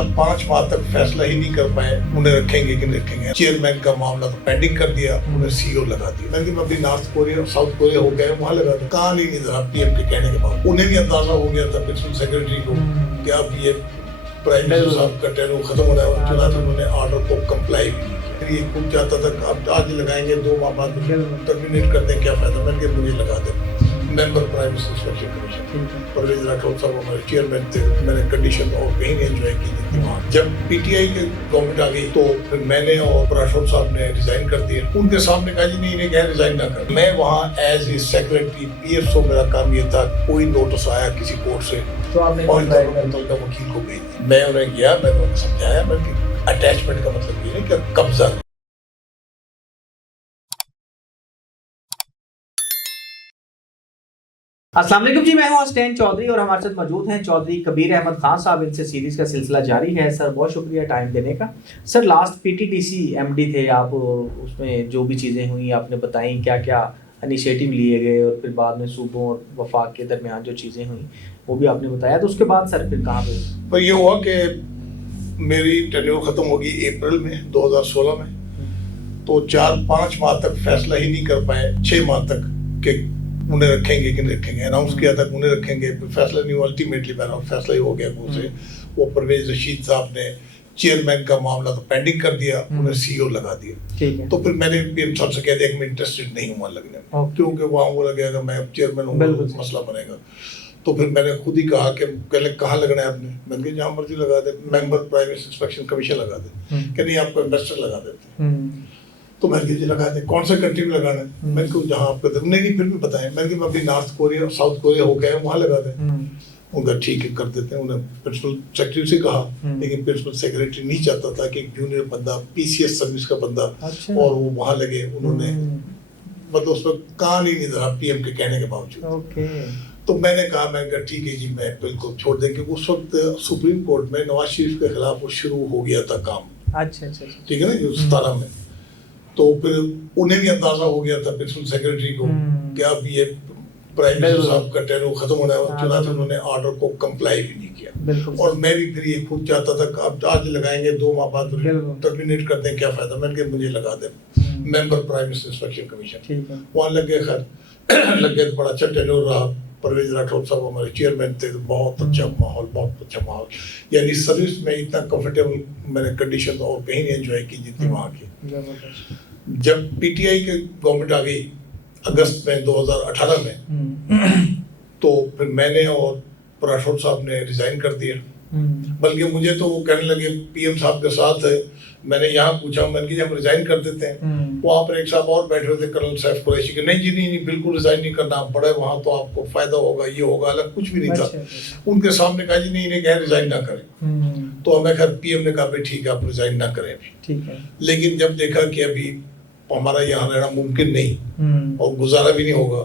4-5 माह तक फैसला ही नहीं कर पाए उन्हें रखेंगे कि नहीं रखेंगे। चेयरमैन का मामला तो पेंडिंग कर दिया, उन्हें सीईओ लगा दिया। मैंने कहा अभी नॉर्थ कोरिया और साउथ कोरिया हो गए, वहां लगा दिया। कहां नहीं था पीएम के कहने के बाद। उन्हें भी अंदाजा हो गया था प्रिंसिपल सेक्रेटरी को कि अब ये प्राइम मिनिस्टर साहब का टेन्योर खत्म हो रहा है, चुनाव उन्होंने ऑर्डर को कंप्लाई भी नहीं किया। ये खुद चाहता था अब आज लगाएंगे 2 माह बाद टर्मिनेट कर दें, क्या फायदा। मैंने कहा मुझे लगा दे। Member prime minister inspection commission Parvez Rathore साहब हमारे चेयरमैन थे। मैंने कंडीशन और कहीं नहीं एंजॉय की जितनी वहाँ। जब पीटीआई की गवर्नमेंट आ गई तो फिर मैंने और राठौर साहब ने रिजाइन कर दिया। उनके सामने कहा जी नहीं, इन्हें क्या रिजाइन ना कर। मैं वहाँ एज ए सेक्रेटरी पीएफओ, मेरा काम ये था, कोई नोटिस आया किसी कोर्ट से तो आपने का वकील को भेज दिया। मैं उन्हें गया, मैंने उन्हें समझाया मैं अटैचमेंट का मतलब ये है कि कब्जा। अस्सलाम वालेकुम जी, मैं हूं हसनैन चौधरी और हमारे साथ मौजूद हैं चौधरी कबीर अहमद खान साहब। इनसे सीरीज का सिलसिला जारी है। सर बहुत शुक्रिया टाइम देने का। सर लास्ट पीटीडीसी एमडी थे आप, उसमें जो भी चीज़ें हुई आपने बताई, क्या क्या इनिशिएटिव लिए गए और फिर बाद में सूबों और वफाक के दरमियान जो चीज़ें हुई वो भी आपने बताया। तो उसके बाद सर फिर कहाँ पे? पर ये हुआ कि मेरी टेन्योर खत्म होगी अप्रैल में 2016 में। तो 4-5 माह तक फैसला ही नहीं कर पाए, 6 माह तक कि उन्हें रखेंगे कि नहीं रखेंगे। अनाउंस किया था उन्हें रखेंगे, फैसला नहीं हुआ। अल्टीमेटली फैसला ही हो गया उनसे। वो परवेज रशीद साहब ने चेयरमैन का मामला तो पेंडिंग कर दिया, उन्हें सीईओ लगा दिया। तो फिर मैंने पीएम साहब से कह दिया कि मैं इंटरेस्टेड नहीं हूँ लगने में, क्योंकि वहाँ वो लगेगा मैं चेयरमैन हूँ, मसला बनेगा। तो फिर मैंने खुद ही कहा कि पहले कहाँ लगना है आपने। मैंने कहा जहाँ मर्जी लगा दे, member prime minister inspection commission लगा दे, कि नहीं आपको इन्वेस्टर लगा देते। तो मैंने कहा लगा दे, कौन सा कंट्री में लगाना है। मैंने कहा जहाँ आपको नहीं फिर भी बताएं। मैंने कहा अभी नॉर्थ कोरिया और साउथ कोरिया हो गए, वहाँ लगा दें। उनका ठीक है कर देते हैं। उन्हें प्रिंसिपल सेक्रेटरी से कहा, लेकिन प्रिंसिपल सेक्रेटरी नहीं चाहता था कि एक जूनियर बंदा, पीसीएस सर्विस का बंदा, और वो वहाँ लगे। उन्होंने मतलब उस पर कान ही नहीं धरा पीएम के कहने के बावजूद। तो मैंने कहा ठीक है जी, मैं बिल्कुल छोड़ दें, क्योंकि उस वक्त सुप्रीम कोर्ट में नवाज शरीफ के खिलाफ वो शुरू हो गया था काम। अच्छा, ठीक है ना, जो 17 में। तो फिर उन्हें भी अंदाजा हो गया था प्रिंसिपल सेक्रेटरी को कि अब ये प्राइम मिनिस्टर साहब का टेन्योर खत्म होना है, और चुनाव उन्होंने ऑर्डर को कंप्लाई भी नहीं किया। और मैं भी फिर ये खुद चाहता था कि अब आज लगाएंगे 2 माह बाद टर्मिनेट कर दें, क्या फायदा। मैंने कहा मुझे लगा दे। Member prime minister inspection commission वहाँ लग गए। खैर लग गए तो बड़ा अच्छा टेन्योर रहा। परवेज राठौर साहब हमारे चेयरमैन थे, तो बहुत अच्छा माहौल, बहुत अच्छा माहौल। यानी सर्विस में इतना कंफर्टेबल मैंने कंडीशन और कहीं नहीं एंजॉय की जितनी वहाँ की। जब पीटीआई की गवर्नमेंट आ गई अगस्त में 2018 में, तो फिर मैंने और राठौर साहब ने रिजाइन कर दिया। बल्कि मुझे तो वो कहने लगे पीएम साहब के साथ है। मैंने यहाँ पूछा, मैंने कहा हम रिजाइन कर देते हैं। वहाँ पर एक साहब और बैठे हुए थे, कर्नल सैफ कुरैशी के। नहीं जी नहीं, बिल्कुल रिजाइन नहीं करना, आप पड़े वहाँ तो आपको फायदा होगा, ये होगा, अलग कुछ भी नहीं था। उनके सामने कहा जी नहीं, इन्हें क्या रिजाइन ना करें। तो हमें खैर पीएम ने कहा भाई ठीक है, आप रिजाइन ना करें अभी। ठीक है। लेकिन जब देखा कि अभी हमारा यहाँ रहना मुमकिन नहीं और गुजारा भी नहीं होगा,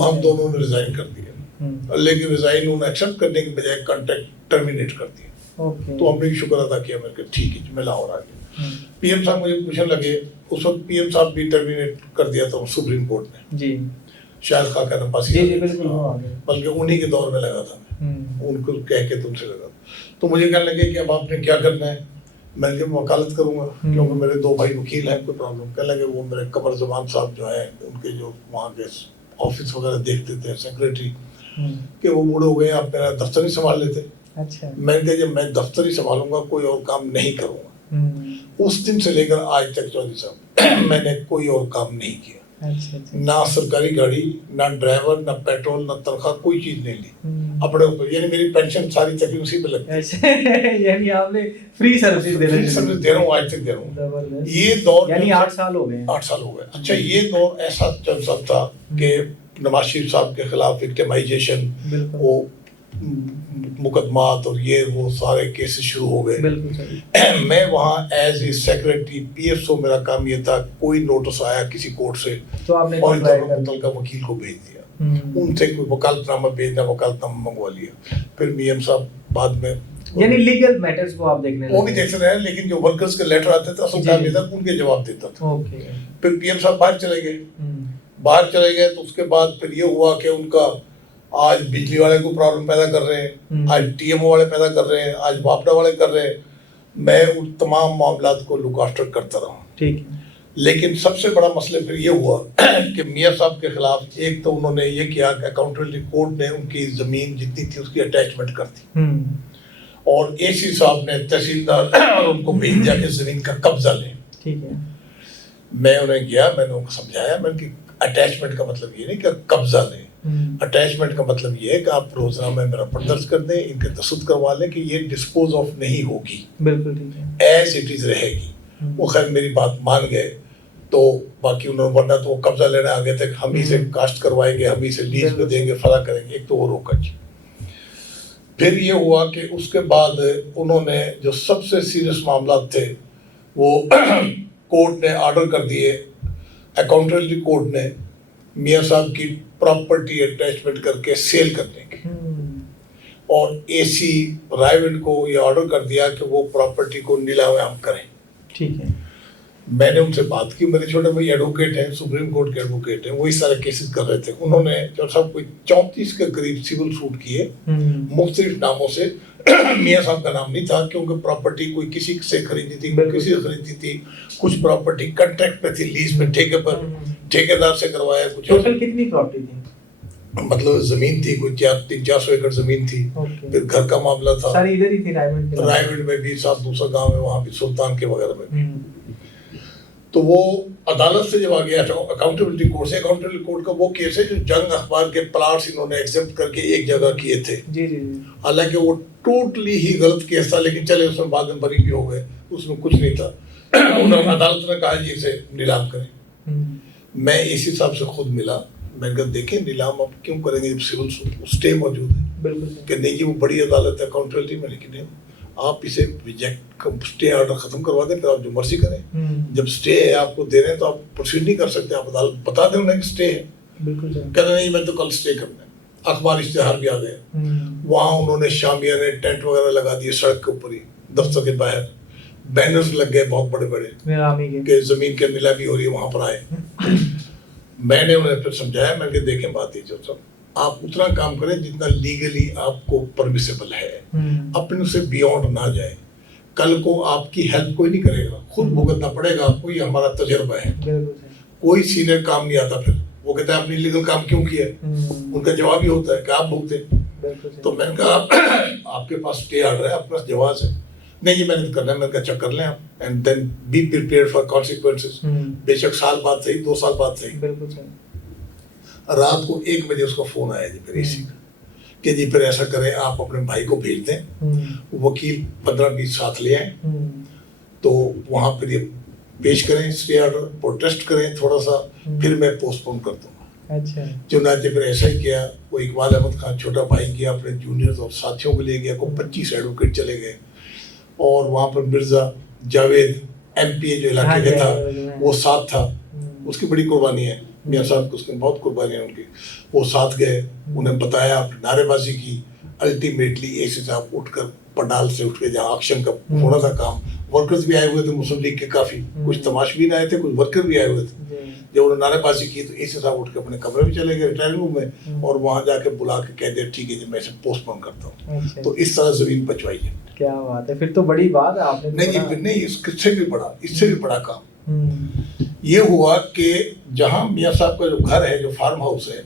हम दोनों ने रिजाइन कर दिया। लेकिन रिजाइन उन्होंने एक्सेप्ट करने के बजाय कॉन्ट्रैक्ट टर्मिनेट कर दिया। तो हमने शुक्र अदा किया। मैंने कहा ठीक है, मैं लाहौर आ गया। पीएम साहब मुझे पूछने लगे, उस वक्त पीएम साहब भी टर्मिनेट कर दिया था सुप्रीम कोर्ट ने जी, शायद खाका नब्बासी, बल्कि उन्हीं के दौर में लगा था। उनको कह के तुमसे लगा। तो मुझे कहने लगे कि अब आपने क्या करना है। मैंने कहा वकालत करूंगा, क्योंकि मेरे 2 भाई वकील हैं, कोई प्रॉब्लम। कहने लगे वो मेरे कमर जमान साहब जो है, उनके जो वहाँ के ऑफिस वगैरह देखते थे सेक्रेटरी, कि वो बूढ़े हो गए, आप मेरा दफ्तर ही संभाल लेते। अच्छा। मैंने कहा जब मैं दफ्तर ही संभालूंगा, कोई और काम नहीं करूंगा। उस दिन से लेकर आज तक चौधरी साहब मैंने कोई और काम नहीं किया। अच्छा। ना सरकारी गाड़ी, ना ड्राइवर, ना पेट्रोल, ना तनख्वाह, कोई चीज नहीं ली अपने ऊपर। यानी मेरी पेंशन सारी तकरीबन उसी पे लगती है। यानी आपने फ्री सर्विस दे रहा हूँ, आज तक दे रहा हूँ। ये दौर यानी 8 साल हो गए। 8 साल हो गए। अच्छा, ये दौर ऐसा चल सकता कि नवाज शरीफ साहब के खिलाफ विक्टिमाइजेशन, वो मुकदमात और ये वो सारे केसेस शुरू हो गए। मैं वहाँ एज ए सेक्रेटरी पीएफओ, मेरा काम ये था, कोई नोटिस आया किसी कोर्ट से तो आपने मुतल्लिका वकील को भेज दिया। उनसे कोई वकालतनामा भेजना, वकालतनामा मंगवा लिया। फिर पीएम साहब बाद में, यानी लीगल मैटर्स को आप देखने लगे। वो नहीं देख रहे, लेकिन जो वर्कर्स के लेटर आते थे असल काम ये था, उनके जवाब देता था। फिर पीएम साहब बाहर चले गए। तो उसके बाद फिर ये हुआ कि उनका आज बिजली वाले को प्रॉब्लम पैदा कर रहे हैं, आज टीएमओ वाले पैदा कर रहे हैं, आज वापडा वाले कर रहे हैं। मैं उन तमाम मामलात को लुक आफ्टर करता रहा। ठीक है। लेकिन सबसे बड़ा मसला फिर ये हुआ कि मियाँ साहब के खिलाफ एक तो उन्होंने ये किया कि अकाउंटेबिलिटी कोर्ट ने उनकी ज़मीन जितनी थी उसकी अटैचमेंट कर दी, और एसी साहब ने तहसीलदार और उनको भेज दिया कि ज़मीन का कब्जा लें। ठीक है। मैं उन्हें गया, मैंने उनको समझाया, मैंने कि अटैचमेंट का मतलब ये नहीं कि कब्जा लें, अटैचमेंट का मतलब ये है कि आप रोजनामे में रिपोर्ट दर्ज कर दें, इनके तसद्दुक़ करवा लें कि ये डिस्पोज ऑफ नहीं होगी, बिल्कुल ठीक है, एज इट इज रहेगी। वो खैर मेरी बात मान गए, तो बाकी उन्होंने, वरना तो वो कब्जा लेने आ गए थे, हम ही से कास्ट करवाएंगे, हम ही से लीज में देंगे, फला करेंगे, एक तो वो रोका। फिर ये हुआ कि उसके बाद उन्होंने जो सबसे सीरियस मामला थे वो कोर्ट ने ऑर्डर कर दिए, अकाउंटेबिलिटी कोर्ट ने मियाँ साहब की प्रॉपर्टी अटैचमेंट करके सेल करने की, और एसी रायविंड को ये ऑर्डर कर दिया कि वो प्रॉपर्टी को नीलाम करें। ठीक है। मैंने उनसे बात की, मेरे छोटे भाई एडवोकेट हैं, सुप्रीम कोर्ट के एडवोकेट हैं, वो इस सारे केसेस कर रहे थे। उन्होंने जब साहब कोई 34 के करीब सिविल सूट किए मुख्तलिफ नामों से। मियाँ साहब का नाम नहीं था क्योंकि प्रॉपर्टी कोई किसी से खरीदी थी, कोई किसी से खरीदी थी, कुछ प्रॉपर्टी कॉन्ट्रैक्ट पे थी, लीज पे, ठेके पर, ठेकेदार से करवाया कुछ। टोटल कितनी प्रॉपर्टी थी? मतलब जमीन थी कोई 300-400 एकड़ जमीन थी। फिर घर का मामला था, सारी इधर ही थी रायविंड में भी, साथ दूसरा गांव है वहाँ भी, सुल्तान के वगैरह में भी। तो वो अदालत से जब आ गया अकाउंटेबिलिटी कोर्ट से, अकाउंटेबिलिटी कोर्ट का वो केस है जो जंग अखबार के प्लाट्स इन्होंने एग्जेम्प्ट करके एक जगह किए थे। हालांकि वो टोटली ही गलत केस था, लेकिन चले उसमें बाद में बरी भी हो गए, उसमें कुछ नहीं था। उन्होंने अदालत ने कहा जी इसे नीलाम करें। मैं इसी हिसाब से खुद मिला, मैंने कहा देखें नीलाम आप क्यों करेंगे जब सिविल स्टे मौजूद है। कि नहीं जी वो बड़ी अदालत है अकाउंटेबिलिटी में, लेकिन आप इसे रिजेक्ट, स्टे ऑर्डर खत्म करवा दें, फिर आप जो मर्जी करें। जब स्टे है आपको दे रहे हैं तो आप प्रोसीड नहीं कर सकते, आप अदालत बता दें उन्हें कि स्टे है। कह रहे नहीं मैं तो कल स्टे करना है। अखबार इश्तेहार भी आ गया, वहाँ उन्होंने शामिया ने टेंट वगैरह लगा दिए सड़क के ऊपर ही, दफ्तर के बाहर बैनर्स लग गए बहुत बड़े बड़े कि जमीन के नीलामी हो रही है, वहां पर आए। मैंने उन्हें फिर समझाया, मैंने देखें बात ही जो सब आप उतना काम करें जितना लीगली आपको परमिसेबल है, अपने से बियॉन्ड ना जाए। कल को आपकी हेल्प कोई नहीं करेगा, खुद भुगतना पड़ेगा आपको, ये हमारा तजर्बा है। कोई सीनियर काम नहीं आता, फिर वो कहता है आपने लीगल काम क्यों किया, उनका जवाब ही होता है कि आप भुगते। तो मैंने कहा आपके पास स्टे ऑर्डर है, आपके पास जवाब है। नहीं जी मैंने तो करना है। मैंने कहा चेक कर लें आप, and then be prepared for consequences. बेशक साल बाद सही, 2 साल बाद सही। रात को 1 बजे उसका फोन आया जी फिर इसी का कि जी फिर ऐसा करें आप अपने भाई को भेज दें, वकील 15-20 साथ ले आए, तो वहाँ पर ये पेश करें स्टे ऑर्डर, प्रोटेस्ट करें थोड़ा सा, फिर मैं पोस्टपोन कर दूंगा। अच्छा। चुनाचे फिर ऐसा ही किया। वो इकबाल अहमद खान छोटा भाई गया, अपने जूनियर्स और साथियों को ले गया, को 25 एडवोकेट चले गए, और वहाँ पर मिर्जा जावेद MP जो इलाके का था वो साथ था। उसकी बड़ी कुर्बानी है, मियाँ साहब को उसकी बहुत कुर्बानी है उनकी। वो साथ गए, उन्हें बताया, नारेबाजी की। अल्टीमेटली एसी साहब उठकर पंडाल से उठ के जहाँ एक्शन का होना था काम, वर्कर्स भी आए हुए थे मुस्लिम लीग के, काफी कुछ तमाशबीन आए थे, कुछ वर्कर भी आए हुए थे। जब उन्होंने नारेबाजी की तो एसी साहब उठ के अपने कमरे में चले गए, रिटायरिंग रूम में, और वहाँ जाके बुला के कह दिया ठीक है जी मैं इसे पोस्टपोन करता हूँ। तो इस तरह जमीन बचवाई है। क्या बात है, फिर तो बड़ी बात है आपने। नहीं इससे भी बड़ा, इससे भी बड़ा काम ये हुआ कि जहाँ मियाँ साहब का जो घर है, जो फार्म हाउस है,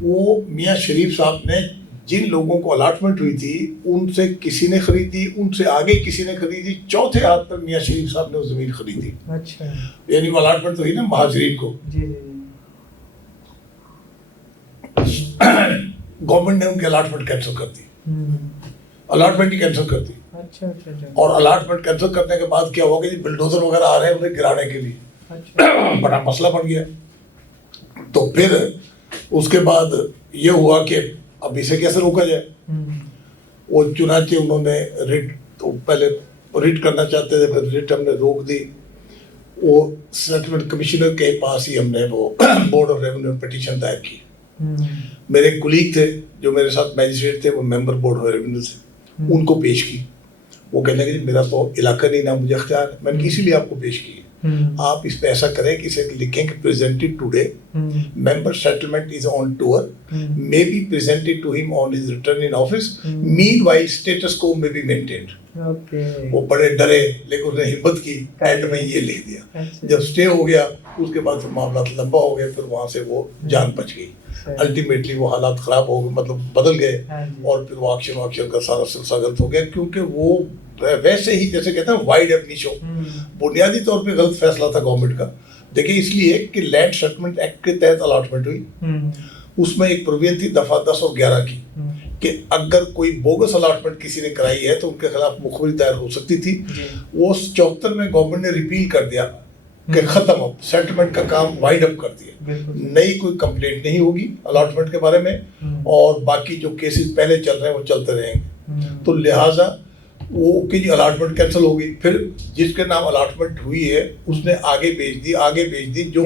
वो मियाँ शरीफ साहब ने जिन लोगों को अलॉटमेंट हुई थी उनसे किसी ने खरीदी, उनसे आगे किसी ने खरीदी, चौथे हाथ पर मियाँ शरीफ साहब ने वो जमीन खरीदी। अच्छा। यानी वो अलॉटमेंट तो हुई ना महाजरीन को। गवर्नमेंट ने उनकी अलॉटमेंट कैंसिल कर दी, अलॉटमेंट ही कैंसिल कर दी। अच्छा। और अलॉटमेंट कैंसिल करने के बाद क्या हुआ कि बिल्डोजर वगैरह आ रहे हैं उन्हें गिराने के लिए। अच्छा। बड़ा मसला बन गया। तो फिर उसके बाद ये हुआ कि अब इसे कैसे रोका जाए। वो चुनाचे उन्होंने रिट, तो पहले रिट करना चाहते थे, फिर रिट हमने रोक दी। वो सेटलमेंट कमिश्नर के पास ही हमने वो बोर्ड ऑफ रेवेन्यू पिटीशन दायर की। मेरे कुलीग थे जो मेरे साथ मैजिस्ट्रेट थे, वो मेंबर बोर्ड ऑफ रेवेन्यू थे, उनको पेश की। वो कहने लगे मेरा तो इलाका नहीं ना मुझे अख्तियार, मैंने इसीलिए आपको पेश की। आप इस पे ऐसा करें कि इसे लिखें कि presented today, member settlement is on tour, may be presented to him on his return in office, meanwhile status को मे बी मेंटेन्ड। वो बड़े डरे लेकिन उसने हिम्मत की, एंड में ये लिख दिया। जब स्टे हो गया उसके बाद फिर मामला लंबा हो गया, फिर वहां से वो जान बच गई। अल्टीमेटली वो हालात खराब हो गए, मतलब बदल गए, और फिर वो ऑक्शन का सारा सिलसिला गलत हो गया, क्योंकि वो वैसे ही जैसे कहते हैं वाइड एबनिशो, बुनियादी तौर पे गलत फैसला था गवर्नमेंट का। देखिए इसलिए कि लैंड सेटलमेंट एक्ट के तहत अलॉटमेंट हुई, उसमें एक प्रोविजन थी दफा 10 और 11 की कि अगर कोई बोगस अलॉटमेंट किसी ने कराई है तो उनके खिलाफ मुखबिरी दायर हो सकती थी। वो 74 में गवर्नमेंट ने रिपील कर दिया कि खत्म, अब सेटलमेट का काम वाइड अप कर दिया, नई कोई कंप्लेंट नहीं होगी अलॉटमेंट के बारे में, और बाकी जो केसेस पहले चल रहे हैं वो चलते रहेंगे। तो लिहाजा वो की अलॉटमेंट कैंसिल हो गई। फिर जिसके नाम अलॉटमेंट हुई है उसने आगे भेज दी जो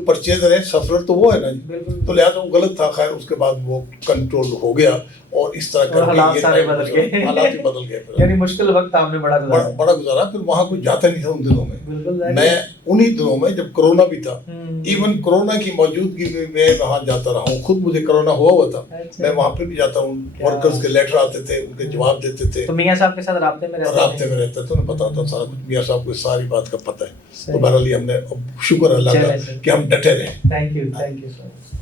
परचेजर है सफर तो वो है ना जी, तो लिहाजा वो गलत था। खैर उसके बाद वो कंट्रोल हो गया और इस तरह करके हालात सारे बदल गए, हालात ही बदल गए। यानी मुश्किल वक्त आपने बड़ा गुजारा। फिर वहाँ कोई जाता नहीं था उन दिनों में। मैं उन्हीं दिनों में जब कोरोना भी था, इवन कोरोना की मौजूदगी में वहाँ जाता रहा हूँ। खुद मुझे कोरोना हुआ था, मैं वहाँ पे भी जाता हूँ। वर्कर्स के लेटर आते थे, उनके जवाब देते थे। तो मियां साहब के साथ राब्ते में रहता तो उन्हें पता था सारा कुछ। मियां साहब को सारी बात का पता है। तो बहरहाल हमने शुक्र अल्लाह का कि हम डटे रहे। Thank you sir.